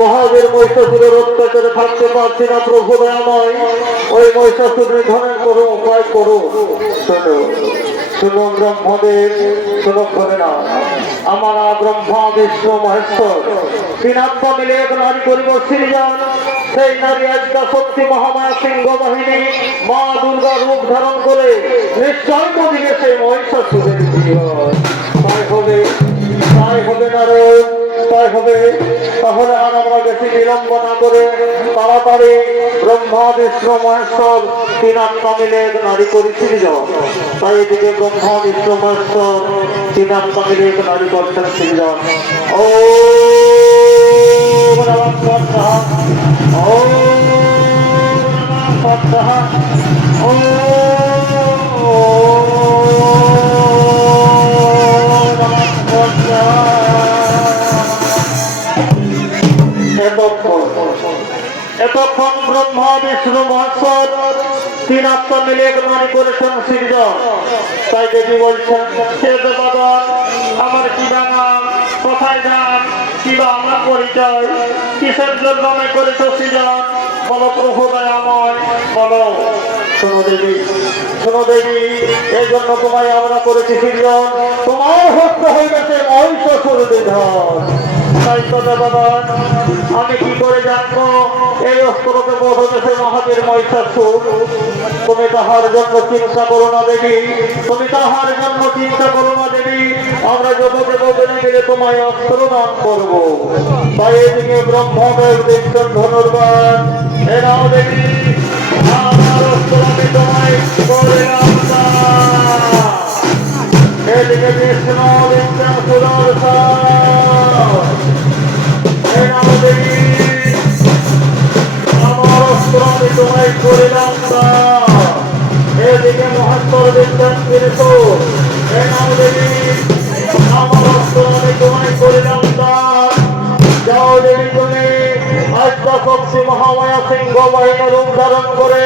মহাবীর মহিষাসুরের অত্যাচারে থাকতে পারছি না প্রভু দয়াময়, ওই মহিষাসুর নিধনের করো, উপায় করো। শোনো শোনো ব্রহ্মদেব, শোনো করে না, আমার ব্রহ্মা বিষ্ণু মহেশ্বর তিনাত্মা মিলে এক নারী করিব সৃজন। সেই নারী আজকা শক্তি মহামায়া সিংহ বাহিনী মা দুর্গা রূপ ধারণ করে নিশ্চয় দিকে সেই মহিষাসুরের তাই হবে, তাই হবে নারদ, তাই হবে। তাহলে আর আমরা বেশি বিলম্ব না করে তাড়াতাড়ি ব্রহ্মা বিষ্ণু মহেশ্বর তিন আত্মা মিলে নারী করি সৃজন। তাই এদিকে ব্রহ্মা বিষ্ণু মহেশ্বর তিন আত্মা মিলে নারী করছেন সৃজন। ও এতক্ষণ ব্রহ্মা বিষ্ণু মহেশ্বর তিন আত্মা মিলে নারী করেছেন সৃজন। তাই দেবী বলছেন, হে দেবতা, আমার কি নাম, কোথায় যান, কিবা আমার পরিচয়, কিসের জন্য আমি করেছ সৃজন, বলো প্রভু দয়াময়, বলো। শোনো দেবী, শোনো দেবী, এই জন্য তোমায় আমরা করেছি সৃজন, তোমার হস্ত হয়ে গেছে মহিষাসুর নিধন। তাই তো দেবতা, আমি কি করে জানবো এই অস্ত্রকে বোধ হয়েছে মহাবীর মহিষাসুর? তুমি তাহার জন্য চিন্তা করো না দেবী, তুমি তাহার জন্য চিন্তা করো না দেবী, আমরা যত দেব মিলে তোমায় অস্ত্র দান করবো। তাই এদিকে ব্রহ্মদেব দেখছেন ধনুর্বাণ, এ নাও দেবী, আমার অস্ত্র আমি তোমায় করলাম দান। এদিকে বিষ্ণু দেখছেন সুদর্শন, এ নাও দেবী, আমার অস্ত্র আমি তোমায় করলাম দান। এদিকে মহেশ্বর দেখছেন ত্রিশূল, এ নাও দেবী, আমার অস্ত্র আমি তোমায় করলাম দান। যাও দেবী তুমি আজকা শক্তি মহামায়া সিংহ বাহিনী রূপ ধারণ করে